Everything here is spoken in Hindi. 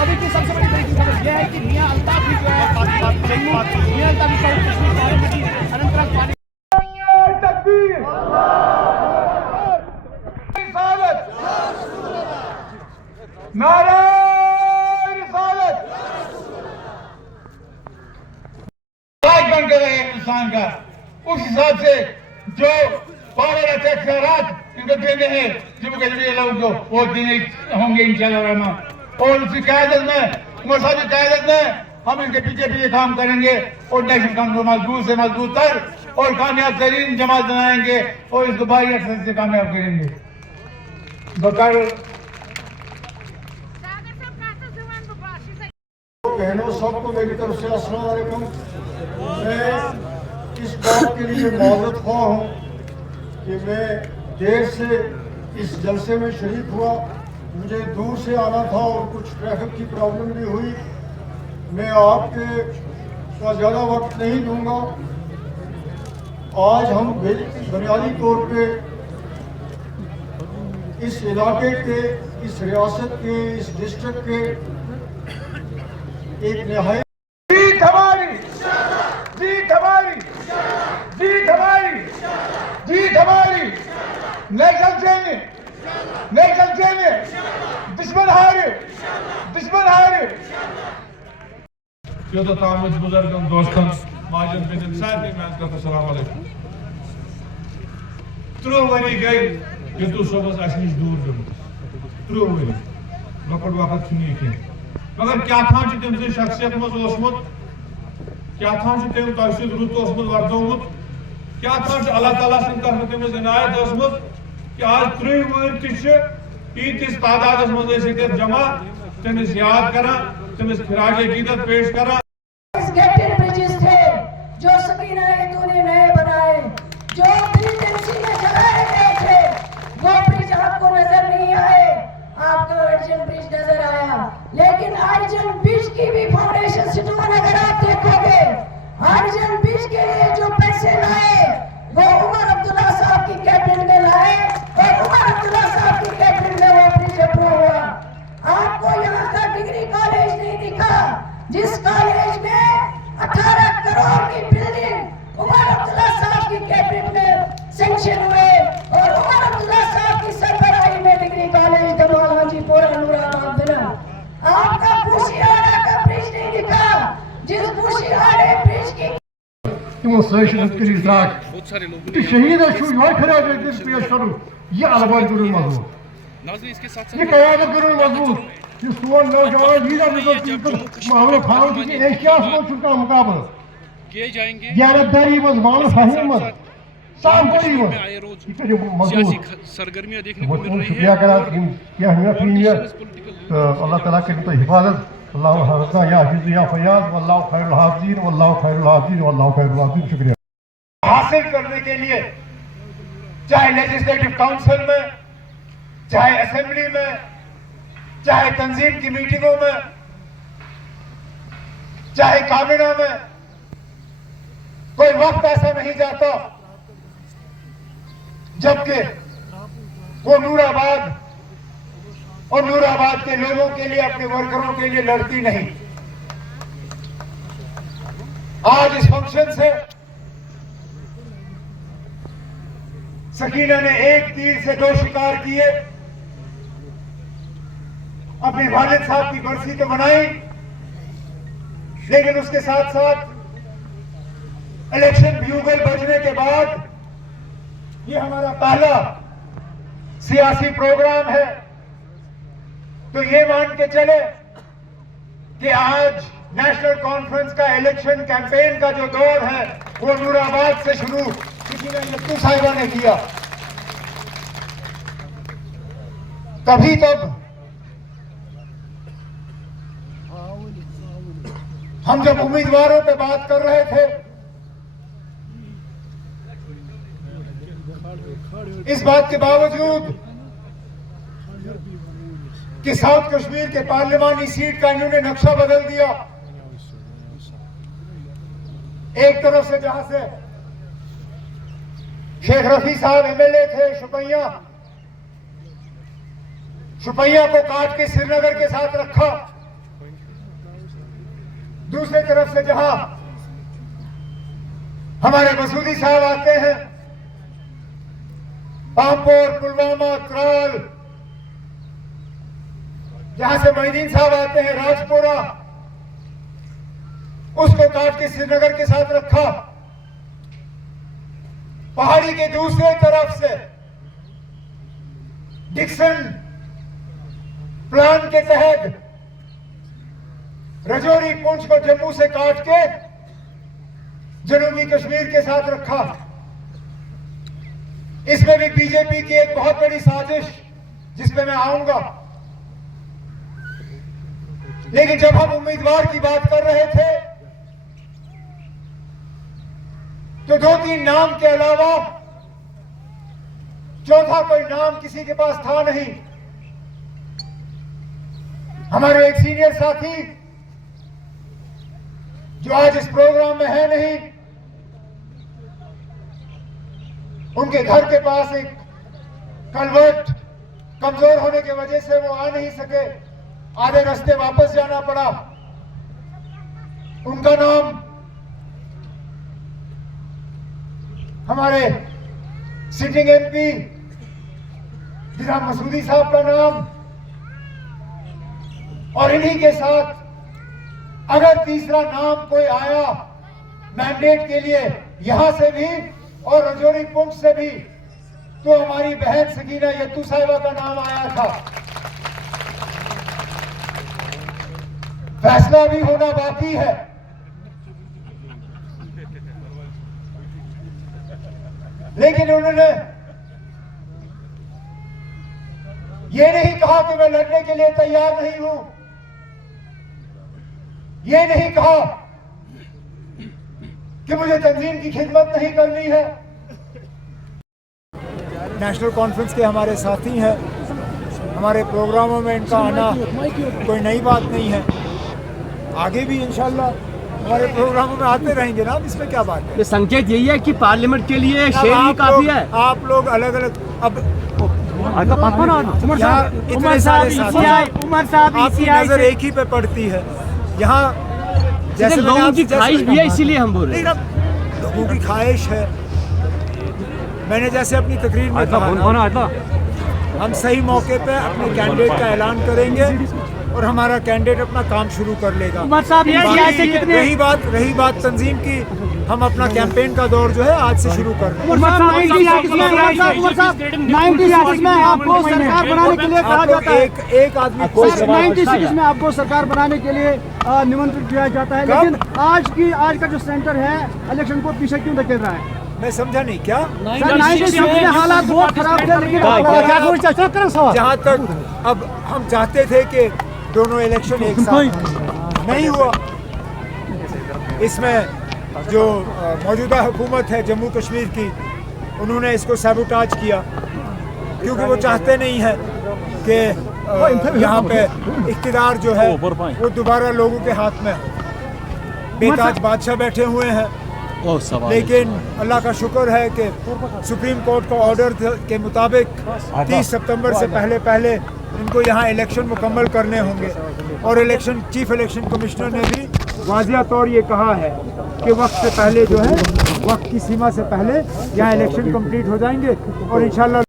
अभी की सबसे बड़ी ब्रेकिंग खबर यह है कि मियां अल्ताफ भी जो है अनंतनाग पानी तकबीर नारे रिसालत बन कर रहे हिंदुस्तान का। उस हिसाब से जो पावर अटैक इनको देने हैं जम्मू कश्मीर लोगों को वो देने होंगे इंशाअल्लाह रहमान। और उसी कायदत में उमर साहब की कायदत में हम इनके पीछे काम करेंगे और नेशनल कांग्रेस मजबूत से मजबूत तर और कामयाब तरीन जमात बनाएंगे और इसको भारी अक्सर से कामयाब करेंगे। बहनों सबको मेरी तरफ से अस्सलाम वालेकुम। मैं इस बात के लिए मौजूद ख्वाह हूँ कि मैं देर से इस जलसे में शरीक हुआ। मुझे दूर से आना था और कुछ ट्रैफिक की प्रॉब्लम भी हुई। मैं आपके का ज़्यादा वक्त नहीं दूंगा। आज हम बुनियादी तौर पे इस इलाके के, इस रियासत के, इस डिस्ट्रिक्ट के एक निहायत जीत हमारी, जीत हमारी, जीत हमारी, जीत हमारी। नेशनल चैन दुश्मन हारे, दुश्मन हारे। योदा तामुज बुजुर्गन दोस्तन माजन बिन सारे मैं कहता सलाम अलैकुम। 3 वरी गई यतु सोबस अशनिश दूर गमत 3 वरी लकड़ वक्त छुनी के मगर क्या था तम से शख्सियत मज ओसमुत क्या था तम तहसील रुत ओसमुत वर्दोमुत क्या था अल्लाह ताला सिंह तरफ तमिस इनायत ओसमुत कि आज 3 वरी तीस तादाद मज जमा तमिस याद करा तमिस खिराज अकीदत पेश करा। ब्रिजेस थे जो सबीना तूने नए बनाए, जो ब्रिज एमसी में चलाए गए थे वो ब्रिज आपको नजर नहीं आए, आपको अर्जन ब्रिज नजर आया। लेकिन अर्जन ब्रिज की भी फाउंडेशन स्टोन अगर आप देखोगे, अर्जन ब्रिज के लिए जो पैसे लाए वो उमर अब्दुल्ला साहब की कैबिनेट में लाए और उमर अब्दुल्ला साहब की कैबिनेट में वो ब्रिज अप्रूव हुआ। आपको यहाँ का डिग्री कॉलेज नहीं दिखा जिस कॉलेज में 18 करोड़ की बिल्डिंग उमर अब्दुल्ला साहब की कैबिनेट में सैंक्शन हुए और उमर अब्दुल्ला साहब की सरबराही में डिग्री कॉलेज दमोह हाजीपुर नूराबाद बना। आपका बुशियारा का ब्रिज नहीं दिखा जिस बुशियारे ब्रिज की शहीद पेश करूँ ये अलवाज करूँ मजबूत ये कयादत करूँ मजबूत ये सोन नौजवान मामले खान की एशिया का मुकाबला किए जाएंगे ज्ञानदारी मज मामले फहीम मज साफ कोई सियासी सरगर्मियां देखने को मिल रही शुक्रिया करा क्या हमें प्रीमियर अल्लाह ताला की तो हिफाजत अल्लाह हफ़ज़ना या हिफ़्ज़ या फयाज़ वल्लाहु खैरुल हाफ़िज़ीन वल्लाहु खैरुल हाफ़िज़ीन वल्लाहु खैरुल हाफ़िज़ीन। शुक्रिया। हासिल करने के लिए चाहे लेजिस्लेटिव काउंसिल में, चाहे असेंबली में, चाहे तंजीम की मीटिंगों में, चाहे काबिना में, कोई वक्त ऐसा नहीं जाता जबकि वो नूराबाद और नूराबाद के लोगों के लिए, अपने वर्करों के लिए लड़ती नहीं। आज इस फंक्शन से सकीना ने एक तीर से 2 शिकार किए। अपने वालिद साहब की बरसी तो मनाई, लेकिन उसके साथ साथ इलेक्शन ब्यूगल बजने के बाद ये हमारा पहला सियासी प्रोग्राम है। तो ये मान के चले कि आज नेशनल कॉन्फ्रेंस का इलेक्शन कैंपेन का जो दौर है वो नूराबाद से शुरू किसी ने यत्तू साहिबा ने किया। तभी तक हम जब उम्मीदवारों पे बात कर रहे थे, इस बात के बावजूद कि साउथ कश्मीर के पार्लिमानी सीट का इन्होंने नक्शा बदल दिया, एक तरफ से जहां से शेख रफी साहब एमएलए थे शुपैया को काट के श्रीनगर के साथ रखा, दूसरी तरफ से जहां हमारे मसूदी साहब आते हैं, पामपोर, पुलवामा, त्राल, जहां से मोहिदीन साहब आते हैं, राजपुरा, उसको काट के श्रीनगर के साथ रखा। पहाड़ी के दूसरे तरफ से डिक्सन प्लान के तहत रजौरी पुंछ को जम्मू से काट के जनूबी कश्मीर के साथ रखा। इसमें भी बीजेपी की एक बहुत बड़ी साजिश, जिसमें मैं आऊंगा। लेकिन जब हम उम्मीदवार की बात कर रहे थे तो 2-3 नाम के अलावा चौथा कोई नाम किसी के पास था नहीं। हमारे एक सीनियर साथी जो आज इस प्रोग्राम में है नहीं, उनके घर के पास एक कलवर्ट कमजोर होने की वजह से वो आ नहीं सके, आधे रास्ते वापस जाना पड़ा। उनका नाम हमारे सिटिंग एमपी जनाब मसूदी साहब का नाम, और इन्हीं के साथ अगर तीसरा नाम कोई आया मैंडेट के लिए यहां से भी और रजौरी पुंछ से भी, तो हमारी बहन सकीना यत्तू साहिबा का नाम आया था। फैसला भी होना बाकी है। लेकिन उन्होंने ये नहीं कहा कि मैं लड़ने के लिए तैयार नहीं हूं, ये नहीं कहा कि मुझे तंजीम की खिदमत नहीं करनी है। नेशनल कॉन्फ्रेंस के हमारे साथी हैं, हमारे प्रोग्रामों में इनका आना कोई नई बात नहीं है। आगे भी इंशाल्लाह हमारे प्रोग्रामों में आते रहेंगे ना, इसमें क्या बात है। ये संकेत यही है कि पार्लियामेंट के लिए शेर ही काफी है। आप लोग अलग अलग अब उमर साहब आपकी नजर एक ही पे पड़ती है। यहाँ जैसे लोगों की ख्वाहिश भी है, इसीलिए हम बोल रहे हैं। लोगों की ख्वाहिश है। मैंने जैसे अपनी तकरीर में कहा, हम सही मौके पे अपने कैंडिडेट का ऐलान करेंगे और हमारा कैंडिडेट अपना काम शुरू कर लेगा। रही बात तंजीम की, हम अपना कैंपेन का दौर जो है आज से शुरू कर रहे हैं। आपको सरकार बनाने के लिए कहा जाता है, एक आदमी को 96 में आपको सरकार बनाने के लिए निमंत्रित किया जाता है, लेकिन आज का जो सेंटर है इलेक्शन को पीछे क्यों धकेल रहा है? मैं समझा नहीं क्या। 96 में हालात बहुत खराब थे, लेकिन जहाँ तक अब हम चाहते थे कि दोनों इलेक्शन एक साथ नहीं हुआ। इसमें जो मौजूदा हुकूमत है जम्मू कश्मीर की, उन्होंने इसको सैबोटाज किया, क्योंकि वो चाहते नहीं है कि यहाँ पे इख्तिदार जो है वो दोबारा लोगों के हाथ में हो। बेताज बादशाह बैठे हुए हैं, लेकिन अल्लाह का शुक्र है कि सुप्रीम कोर्ट का ऑर्डर के मुताबिक 30 सितंबर से पहले इनको यहाँ इलेक्शन मुकम्मल करने होंगे। और चीफ इलेक्शन कमिश्नर ने भी वाज़िया तौर ये कहा है कि वक्त से पहले जो है, वक्त की सीमा से पहले यहाँ इलेक्शन कंप्लीट हो जाएंगे और इंशाल्लाह